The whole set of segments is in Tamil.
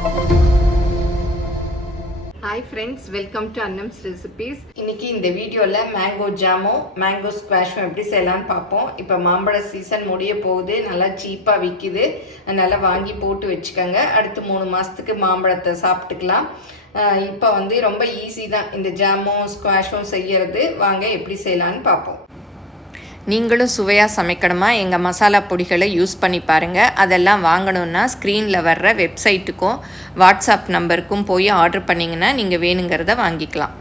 Hi friends, welcome to Annam's Recipes. இன்னைக்கு இந்த வீடியோல மேங்கோ ஜாமும் மேங்கோ ஸ்குவாஷும் எப்படி செய்யலாம்னு பார்ப்போம். இப்போ மாம்பழ சீசன் முடிய போகுது, நல்லா சீப்பா விற்கிது, அதனால வாங்கி போட்டு வச்சுக்கோங்க. அடுத்து 3 மாசத்துக்கு மாம்பழத்தை சாப்பிட்டுக்கலாம். இப்போ ரொம்ப ஈஸி தான் இந்த ஜாமும் ஸ்குவாஷும் செய்யறது. வாங்க எப்படி செய்யலான்னு பார்ப்போம். நீங்களும் சுவையாக சமைக்கணுமா? எங்கள் மசாலா பொடிகளை யூஸ் பண்ணி பாருங்கள். அதெல்லாம் வாங்கணுன்னா ஸ்க்ரீனில் வர்ற வெப்சைட்டுக்கும் வாட்ஸ்அப் நம்பருக்கும் போய் ஆர்டர் பண்ணிங்கன்னா நீங்கள் வேணுங்கிறத வாங்கிக்கலாம்.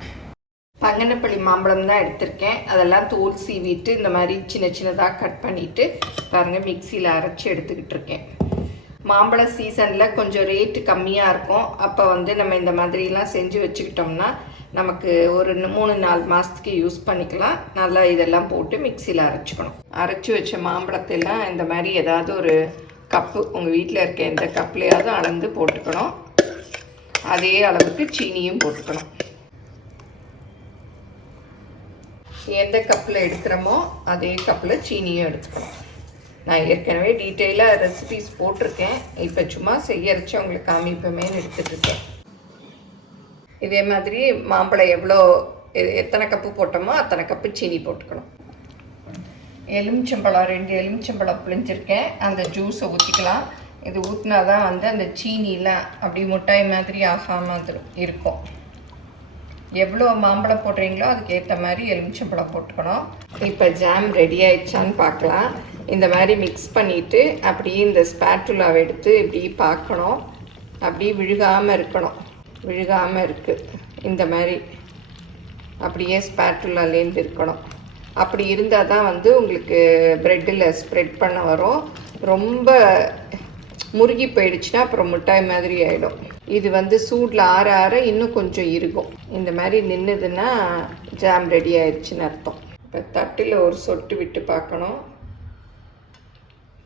பங்கனப்பள்ளி மாம்பழம் தான் எடுத்திருக்கேன். அதெல்லாம் தோல் சீவிட்டு இந்த மாதிரி சின்ன சின்னதாக கட் பண்ணிவிட்டு பாருங்கள் மிக்சியில் அரைச்சி எடுத்துக்கிட்டு இருக்கேன். மாம்பழ சீசனில் கொஞ்சம் ரேட்டு கம்மியாக இருக்கும். அப்போ நம்ம இந்த மாதிரிலாம் செஞ்சு வச்சுக்கிட்டோம்னா நமக்கு ஒரு 3-4 மாதத்துக்கு யூஸ் பண்ணிக்கலாம். நல்லா இதெல்லாம் போட்டு மிக்சியில் அரைச்சிக்கணும். அரைச்சி வச்ச மாம்பழத்தெல்லாம் இந்த மாதிரி ஏதாவது ஒரு கப்பு உங்கள் வீட்டில் இருக்க எந்த கப்லையாவது அளந்து போட்டுக்கணும். அதே அளவுக்கு சீனியும் போட்டுக்கணும். எந்த கப்பில் எடுக்கிறோமோ அதே கப்பில் சீனியும் எடுத்துக்கணும். நான் ஏற்கனவே டீட்டெயிலாக ரெசிபிஸ் போட்டிருக்கேன். இப்போ சும்மா செய்யறச்சு உங்களுக்கு காமிப்பமேன்னு எடுத்துகிட்ருக்கேன். இதே மாதிரி மாம்பழம் எத்தனை கப்பு போட்டோமோ அத்தனை கப்பு சீனி போட்டுக்கணும். எலுமிச்சம்பழம் 2 எலுமிச்சம்பழம் புளிஞ்சிருக்கேன். அந்த ஜூஸை ஊற்றிக்கலாம். இது ஊற்றினா தான் அந்த சீனிலாம் அப்படி மிட்டாய் மாதிரி ஆகாமல் இருக்கும். எவ்வளோ மாம்பழம் போடுறீங்களோ அதுக்கு ஏற்ற மாதிரி எலுமிச்சம்பழம் போட்டுக்கணும். இப்போ ஜாம் ரெடி ஆயிடுச்சான்னு பார்க்கலாம். இந்த மாதிரி மிக்ஸ் பண்ணிவிட்டு அப்படியே இந்த ஸ்பேட்டுலாவை எடுத்து இப்படி பார்க்கணும். அப்படியே விழுகாமல் இருக்கணும். விழுகாமல் இருக்குது இந்த மாதிரி அப்படியே ஸ்பேட்டுலாலேருந்து இருக்கணும். அப்படி இருந்தால் தான் உங்களுக்கு ப்ரெட்டில் ஸ்ப்ரெட் பண்ண வரும். ரொம்ப முருகி போயிடுச்சுன்னா அப்புறம் மிட்டாய் மாதிரி ஆகிடும். இது சூடில் ஆற ஆற இன்னும் கொஞ்சம் இருக்கும். இந்த மாதிரி நின்றுதுன்னா ஜாம் ரெடி ஆயிடுச்சுன்னு அர்த்தம். இப்போ தட்டில் ஒரு சொட்டு விட்டு பார்க்கணும்.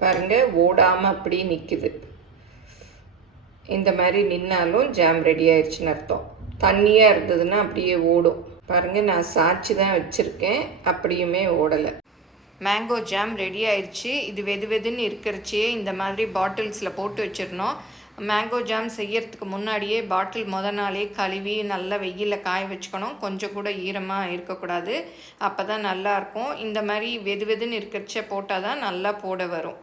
பாருங்கள் ஓடாமல் அப்படியே நிற்குது. இந்த மாதிரி நின்னாலும் ஜாம் ரெடி ஆயிடுச்சுன்னு அர்த்தம். தண்ணியாக இருந்ததுன்னா அப்படியே ஓடும். பாருங்கள் நான் சாய்ச்சி தான் வச்சுருக்கேன், அப்படியுமே ஓடலை. மேங்கோ ஜாம் ரெடி ஆயிடுச்சு. இது வெதுன்னு இருக்கிறச்சே இந்த மாதிரி பாட்டில்ஸில் போட்டு வச்சிடணும். மேங்கோ ஜாம் செய்யறதுக்கு முன்னாடியே பாட்டில் நாளே கழுவி நல்லா வெயிலில் காய வச்சுக்கணும். கொஞ்சம் கூட ஈரமாக இருக்கக்கூடாது. அப்போ தான் நல்லாயிருக்கும். இந்த மாதிரி வெதுன்னு இருக்கிறச்சே போட்டால் தான் நல்லா போட வரும்.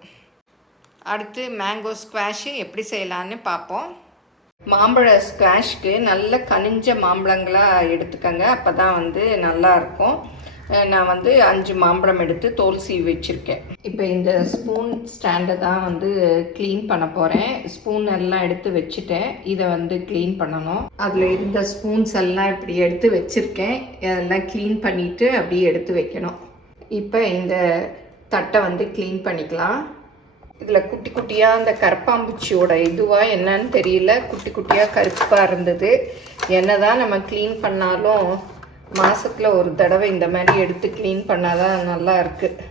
அடுத்து மேங்கோ ஸ்குவாஷு எப்படி செய்யலான்னு பார்ப்போம். மாம்பழ ஸ்குவாஷ்க்கு நல்ல கனிஞ்ச மாம்பழங்களாக எடுத்துக்கோங்க. அப்போ தான் நல்லாயிருக்கும். நான் 5 மாம்பழம் எடுத்து தோல் சீவி வச்சுருக்கேன். இப்போ இந்த ஸ்பூன் ஸ்டாண்டை தான் க்ளீன் பண்ண போகிறேன். ஸ்பூன் எல்லாம் எடுத்து வச்சுட்டேன். இதை க்ளீன் பண்ணணும். அதில் இருந்த ஸ்பூன்ஸ் எல்லாம் இப்படி எடுத்து வச்சுருக்கேன். இதெல்லாம் க்ளீன் பண்ணிவிட்டு அப்படியே எடுத்து வைக்கணும். இப்போ இந்த தட்டை க்ளீன் பண்ணிக்கலாம். இதில் குட்டி குட்டியாக அந்த கரப்பாம்பூச்சியோட இதுவாக என்னன்னு தெரியல, குட்டி குட்டியாக கருப்பாக இருந்தது. என்ன தான் நம்ம க்ளீன் பண்ணாலும் மாதத்தில் ஒரு தடவை இந்த மாதிரி எடுத்து க்ளீன் பண்ணால் தான் நல்லா இருக்குது.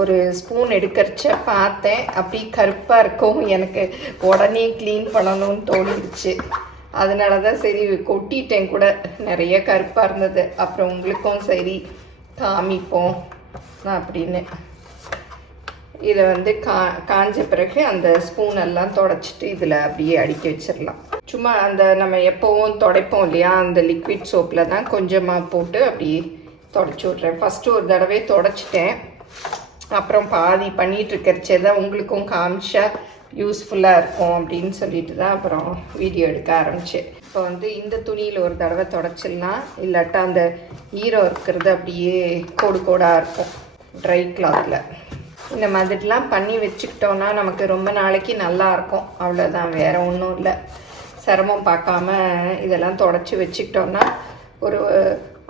ஒரு ஸ்பூன் எடுக்கிறச்ச பார்த்தேன், அப்படி கருப்பாக இருக்கும். எனக்கு உடனே க்ளீன் பண்ணணும்னு தோணிடுச்சு. அதனால தான் சரி கொட்டிட்டேன் கூட. நிறைய கருப்பாக இருந்தது. அப்புறம் உங்களுக்கும் சரி காமிப்போம் அப்படின்னு. இதை காஞ்ச பிறகு அந்த ஸ்பூன் எல்லாம் தொடச்சிட்டு இதில் அப்படியே அடுக்கி வச்சிடலாம். சும்மா நம்ம எப்போவும் துடைப்போம் இல்லையா, அந்த லிக்விட் சோப்பில் தான் கொஞ்சமாக போட்டு அப்படியே தொடச்சி விட்றேன். ஃபஸ்ட்டு ஒரு தடவை தொடச்சிட்டேன். அப்புறம் பாதி பண்ணிகிட்டு இருக்கிறச்சே தான் உங்களுக்கும் காமிச்சா யூஸ்ஃபுல்லாக இருக்கும் அப்படின்னு சொல்லிட்டு தான் அப்புறம் வீடியோ எடுக்க ஆரம்பித்தேன். இப்போ இந்த துணியில் ஒரு தடவை தொடச்சிடலாம். இல்லாட்டா அந்த ஈரம் இருக்கிறது அப்படியே கோடாக இருக்கும் ட்ரை கிளாத்தில். இந்த மாதிரிலாம் பண்ணி வச்சுக்கிட்டோன்னா நமக்கு ரொம்ப நாளைக்கு நல்லாயிருக்கும். அவ்வளோதான், வேறு ஒன்றும் இல்லை. சிரமம் பார்க்காம இதெல்லாம் தொடச்சி வச்சுக்கிட்டோன்னா ஒரு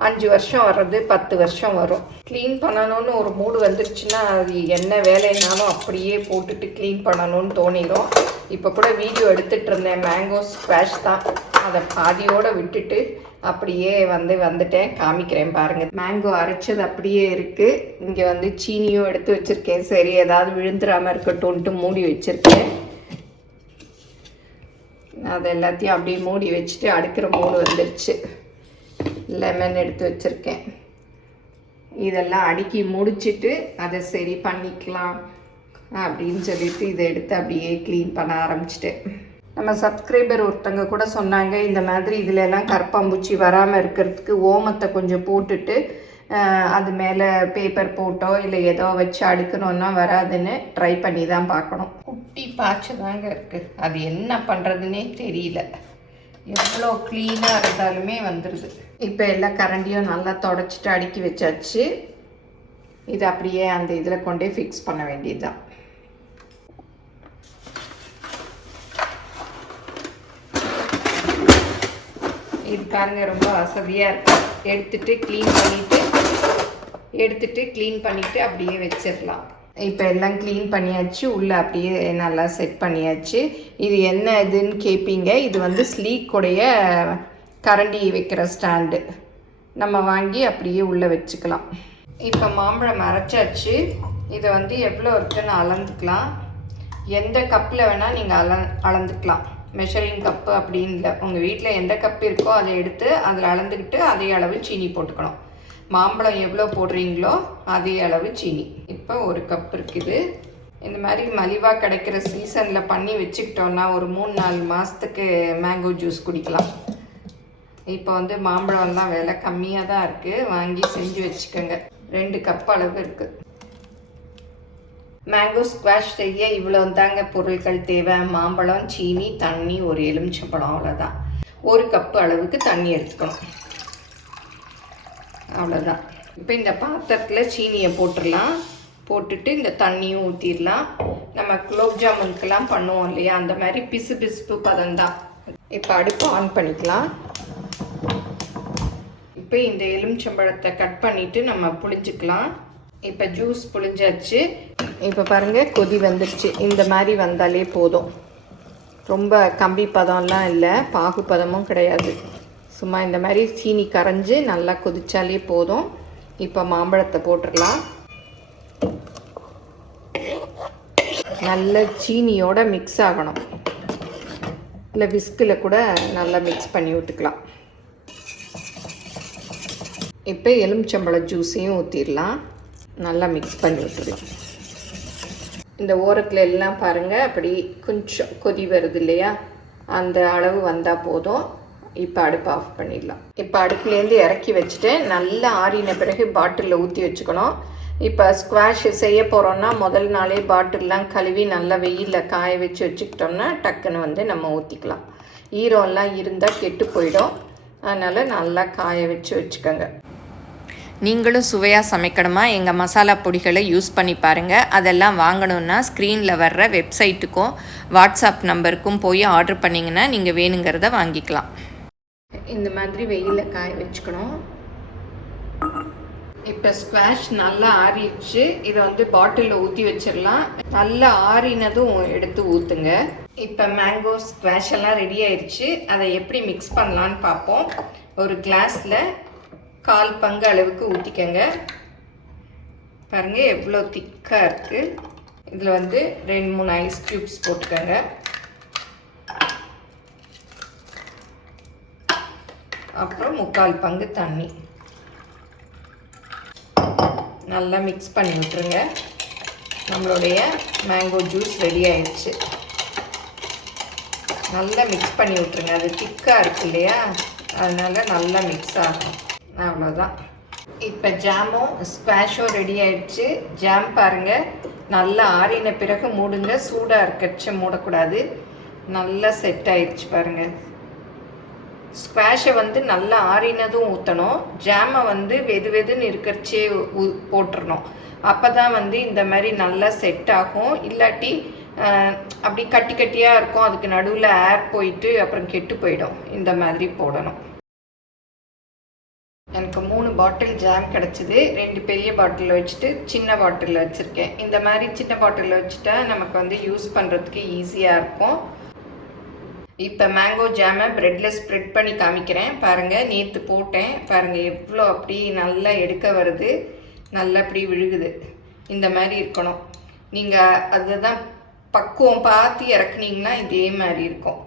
5 வருஷம் வர்றது 10 வருஷம் வரும். க்ளீன் பண்ணணும்னு ஒரு மூடு வந்துருச்சுன்னா அது என்ன வேலைனாலும் அப்படியே போட்டுட்டு க்ளீன் பண்ணணும்னு தோணிடும். இப்போ கூட வீடியோ எடுத்துகிட்டு இருந்தேன், மேங்கோ ஸ்குவாஷ் தான். அதை பாதியோடு விட்டுட்டு அப்படியே வந்துட்டேன். காமிக்கிறேன் பாருங்கள். மேங்கோ அரைச்சது அப்படியே இருக்குது. இங்கே சீனியும் எடுத்து வச்சுருக்கேன். சரி ஏதாவது விழுந்துடாமல் இருக்கட்டும்ன்ட்டு மூடி வச்சுருக்கேன். அது எல்லாத்தையும் அப்படியே மூடி வச்சுட்டு அடுக்கிற மூடு வந்துடுச்சு. லெமன் எடுத்து வச்சுருக்கேன். இதெல்லாம் அடுக்கி முடிச்சுட்டு அதை சரி பண்ணிக்கலாம் அப்படின்னு சொல்லிட்டு இதை எடுத்து அப்படியே க்ளீன் பண்ண ஆரம்பிச்சிட்டேன். நம்ம சப்ஸ்கிரைபர் ஒருத்தங்க கூட சொன்னாங்க, இந்த மாதிரி இதில் எல்லாம் கரப்பாம்பூச்சி வராமல் இருக்கிறதுக்கு ஓமத்தை கொஞ்சம் போட்டுட்டு அது மேலே பேப்பர் போட்டோ இல்லை ஏதோ வச்சு அடுக்கணுன்னா வராதுன்னு ட்ரை பண்ணி தான் பார்க்கணும். குட்டி பாய்ச்சி தாங்க இருக்குது, அது என்ன பண்ணுறதுன்னே தெரியல. எவ்வளோ க்ளீனாக இருந்தாலுமே வந்துடுது. இப்போ எல்லா கரண்டியும் நல்லா தொடச்சிட்டு அடுக்கி வச்சாச்சு. இது அப்படியே அந்த இதில் கொண்டே ஃபிக்ஸ் பண்ண வேண்டியதுதான். இது பாருங்க ரொம்ப வசதியாக இருக்கும். எடுத்துட்டு க்ளீன் பண்ணிவிட்டு அப்படியே வச்சிடலாம். இப்போ எல்லாம் க்ளீன் பண்ணியாச்சு, உள்ளே அப்படியே நல்லா செட் பண்ணியாச்சு. இது என்ன இதுன்னு கேட்பீங்க. இது வந்து ஸ்லீக்குடைய கரண்டி வைக்கிற ஸ்டாண்டு. நம்ம வாங்கி அப்படியே உள்ளே வச்சுக்கலாம். இப்போ மாம்பழம் அரைச்சாச்சு. இதை வந்து எவ்வளோ இருக்குன்னு அளந்துக்கலாம். எந்த கப்பில் வேணால் நீங்கள் அளந்துக்கலாம். மெஷரிங் கப்பு அப்படின்னு இல்லை, உங்கள் வீட்டில் எந்த கப்பு இருக்கோ அதை எடுத்து அதில் அளந்துக்கிட்டு அதே அளவு சீனி போட்டுக்கணும். மாம்பழம் எவ்வளோ போடுறீங்களோ அதே அளவு சீனி. இப்போ ஒரு கப் இருக்குது. இந்த மாதிரி மலிவாக கிடைக்கிற சீசனில் பண்ணி வச்சுக்கிட்டோன்னா ஒரு 3-4 மாதத்துக்கு மேங்கோ ஜூஸ் குடிக்கலாம். இப்போ வந்து மாம்பழம்லாம் விலை கம்மியாக தான் இருக்குது, வாங்கி செஞ்சு வச்சுக்கோங்க. 2 கப் அளவு இருக்குது. மேங்கோ ஸ்குவாஷ் செய்ய இவ்வளோ தாங்க பொருட்கள் தேவை. மாம்பழம், சீனி, தண்ணி, ஒரு எலுமிச்சம்பழம், அவ்வளோதான். 1 கப்பு அளவுக்கு தண்ணி எடுத்துக்கணும், அவ்வளோதான். இப்போ இந்த பாத்திரத்தில் சீனியை போட்டுடலாம். போட்டுட்டு இந்த தண்ணியும் ஊற்றிடலாம். நம்ம குலோப் ஜாமுனுக்கெல்லாம் பண்ணுவோம் இல்லையா, அந்த மாதிரி பிசு பிசுப்பு பதம்தான். இப்போ அடுப்பு ஆன் பண்ணிக்கலாம். இப்போ இந்த எலுமிச்சம்பழத்தை கட் பண்ணிவிட்டு நம்ம புளிஞ்சிக்கலாம். இப்போ ஜூஸ் புளிஞ்சாச்சு. இப்போ பாருங்கள் கொதி வந்துடுச்சு. இந்த மாதிரி வந்தாலே போதும். ரொம்ப கம்பி பதம்லாம் இல்லை, பாகு பதமும் கிடையாது. சும்மா இந்த மாதிரி சீனி கரைஞ்சி நல்லா கொதிச்சாலே போதும். இப்போ மாம்பழத்தை போட்டுடலாம். நல்ல சீனியோட மிக்ஸ் ஆகணும். இல்லை விஸ்கில் கூட நல்லா மிக்ஸ் பண்ணி விட்டுக்கலாம். இப்போ எலுமிச்சம்பழ ஜூஸையும் ஊற்றிடலாம். நல்லா மிக்ஸ் பண்ணி விட்டுடலாம். இந்த ஓரத்தில் எல்லாம் பாருங்கள் அப்படி கொஞ்சம் கொதி வருது இல்லையா, அந்த அளவு வந்தால் போதும். இப்போ அடுப்பு ஆஃப் பண்ணிடலாம். இப்போ அடுப்புலேருந்து இறக்கி வச்சுட்டு நல்லா ஆறின பிறகு பாட்டிலில் ஊற்றி வச்சுக்கணும். இப்போ ஸ்குவாஷ் செய்ய போகிறோன்னா முதல் நாளே பாட்டிலெலாம் கழுவி நல்லா வெயிலில் காய வச்சு வச்சுக்கிட்டோம்னா டக்குன்னு வந்து நம்ம ஊற்றிக்கலாம். ஈரம்லாம் இருந்தால் கெட்டு போயிடும். அதனால் நல்லா காய வச்சுக்கோங்க. நீங்களும் சுவையாக சமைக்கணுமா, எங்கள் மசாலா பொடிகளை யூஸ் பண்ணி பாருங்கள். அதெல்லாம் வாங்கணுன்னா ஸ்க்ரீனில் வர்ற வெப்சைட்டுக்கும் வாட்ஸ்அப் நம்பருக்கும் போய் ஆர்டர் பண்ணிங்கன்னா நீங்கள் வேணுங்கிறத வாங்கிக்கலாம். இந்த மாதிரி வெயிலில் காய வச்சுக்கணும். இப்போ ஸ்குவாஷ் நல்லா ஆறிடுச்சு. இதை வந்து பாட்டிலில் ஊற்றி வச்சிடலாம். நல்லா ஆறினதும் எடுத்து ஊற்றுங்க. இப்போ மேங்கோ ஸ்குவாஷ் எல்லாம் ரெடி ஆயிடுச்சு. அதை எப்படி மிக்ஸ் பண்ணலான்னு பார்ப்போம். ஒரு கிளாஸில் 1/4 பங்கு அளவுக்கு ஊற்றிக்கங்க. பாருங்கள் எவ்வளோ திக்காக இருக்குது. இதில் வந்து 2-3 ஐஸ் க்யூப்ஸ் போட்டுக்கோங்க. அப்புறம் 3/4 பங்கு தண்ணி. நல்லா மிக்ஸ் பண்ணி விட்டுருங்க. நம்மளுடைய மேங்கோ ஜூஸ் ரெடி ஆயிடுச்சு. நல்லா மிக்ஸ் பண்ணி விட்டுருங்க. அது திக்காக இருக்கு இல்லையா, அதனால் நல்லா மிக்ஸ் ஆகும். அவ்வளோதான். இப்போ ஜாமும் ஸ்குவாஷும் ரெடி ஆயிடுச்சு. ஜாம் பாருங்கள் நல்லா ஆறின பிறகு மூடுங்க. சூடாக இருக்கச்சு மூடக்கூடாது. நல்லா செட் ஆயிடுச்சு பாருங்கள். ஸ்குவாஷை வந்து நல்லா ஆறினதும் ஊற்றணும். ஜாமை வந்து வெதுன்னு இருக்கிறச்சே போட்டுடணும். அப்போ தான் வந்து இந்த மாதிரி நல்லா செட் ஆகும். இல்லாட்டி அப்படி கட்டி கட்டியாக இருக்கும். அதுக்கு நடுவில் ஏர் போயிட்டு அப்புறம் கெட்டு போயிடும். இந்த மாதிரி போடணும். எனக்கு 3 பாட்டில் ஜாம் கிடச்சிது. 2 பெரிய பாட்டிலில் வச்சுட்டு சின்ன பாட்டிலில் வச்சுருக்கேன். இந்த மாதிரி சின்ன பாட்டிலில் வச்சுட்டா நமக்கு வந்து யூஸ் பண்ணுறதுக்கு ஈஸியாக இருக்கும். இப்போ மேங்கோ ஜாமை ப்ரெட்டில் ஸ்ப்ரெட் பண்ணி காமிக்கிறேன் பாருங்கள். நேற்று போட்டேன் பாருங்கள், எவ்வளோ அப்படி நல்லா எடுக்க வருது, நல்லா அப்படி விழுகுது. இந்த மாதிரி இருக்கணும். நீங்கள் அதுதான் பக்குவம் பார்த்து இறக்குனீங்கன்னா இதே மாதிரி இருக்கும்.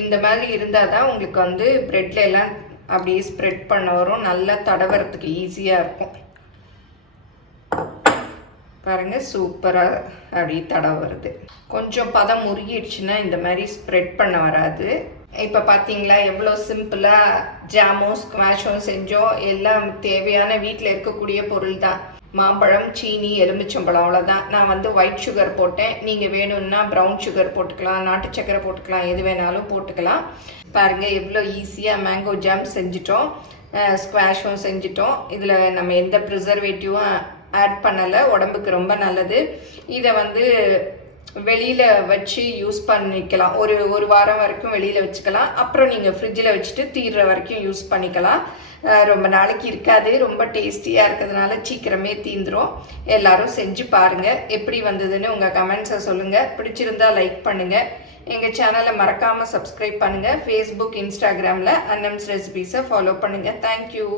இந்த மாதிரி இருந்தால் தான் உங்களுக்கு வந்து ப்ரெட்டில் எல்லாம் அப்படியே ஸ்ப்ரெட் பண்ண வரும். நல்லா தடவறதுக்கு ஈஸியாக இருக்கும். பாருங்கள் சூப்பராக அப்படி தடவை வருது. கொஞ்சம் பதம் முறுகிடுச்சுன்னா இந்த மாதிரி ஸ்ப்ரெட் பண்ண வராது. இப்போ பார்த்தீங்களா எவ்வளோ சிம்பிளாக ஜாமோ ஸ்குவாஷோ செஞ்சோம். எல்லாம் தேவையான வீட்டில் இருக்கக்கூடிய பொருள் தான். மாம்பழம், சீனி, எலுமிச்சம்பழம், அவ்வளோதான். நான் வந்து ஒயிட் சுகர் போட்டேன். நீங்கள் வேணும்னா ப்ரௌன் சுகர் போட்டுக்கலாம், நாட்டு சக்கரை போட்டுக்கலாம், எது வேணாலும் போட்டுக்கலாம். பாருங்கள் எவ்வளோ ஈஸியாக மேங்கோ ஜாம் செஞ்சிட்டோம், ஸ்குவாஷும் செஞ்சிட்டோம். இதில் நம்ம எந்த ப்ரிசர்வேட்டிவும் ஆட் பண்ணலை, உடம்புக்கு ரொம்ப நல்லது. இதை வந்து வெளியில் வச்சு யூஸ் பண்ணிக்கலாம். ஒரு வாரம் வரைக்கும் வெளியில் வச்சுக்கலாம். அப்புறம் நீங்கள் ஃப்ரிட்ஜில் வச்சுட்டு தீர்ற வரைக்கும் யூஸ் பண்ணிக்கலாம். ரொம்ப நாளைக்கு இருக்காது. ரொம்ப டேஸ்டியாக இருக்கிறதுனால சீக்கிரமே தீந்துடும். எல்லோரும் செஞ்சு பாருங்கள். எப்படி வந்ததுன்னு உங்கள் கமெண்ட்ஸை சொல்லுங்கள். பிடிச்சிருந்தால் லைக் பண்ணுங்கள். எங்கள் சேனலை மறக்காமல் சப்ஸ்கிரைப் பண்ணுங்கள். ஃபேஸ்புக், இன்ஸ்டாகிராமில் அன்னம்ஸ் ரெசிபீஸை ஃபாலோ பண்ணுங்கள். தேங்க்யூ.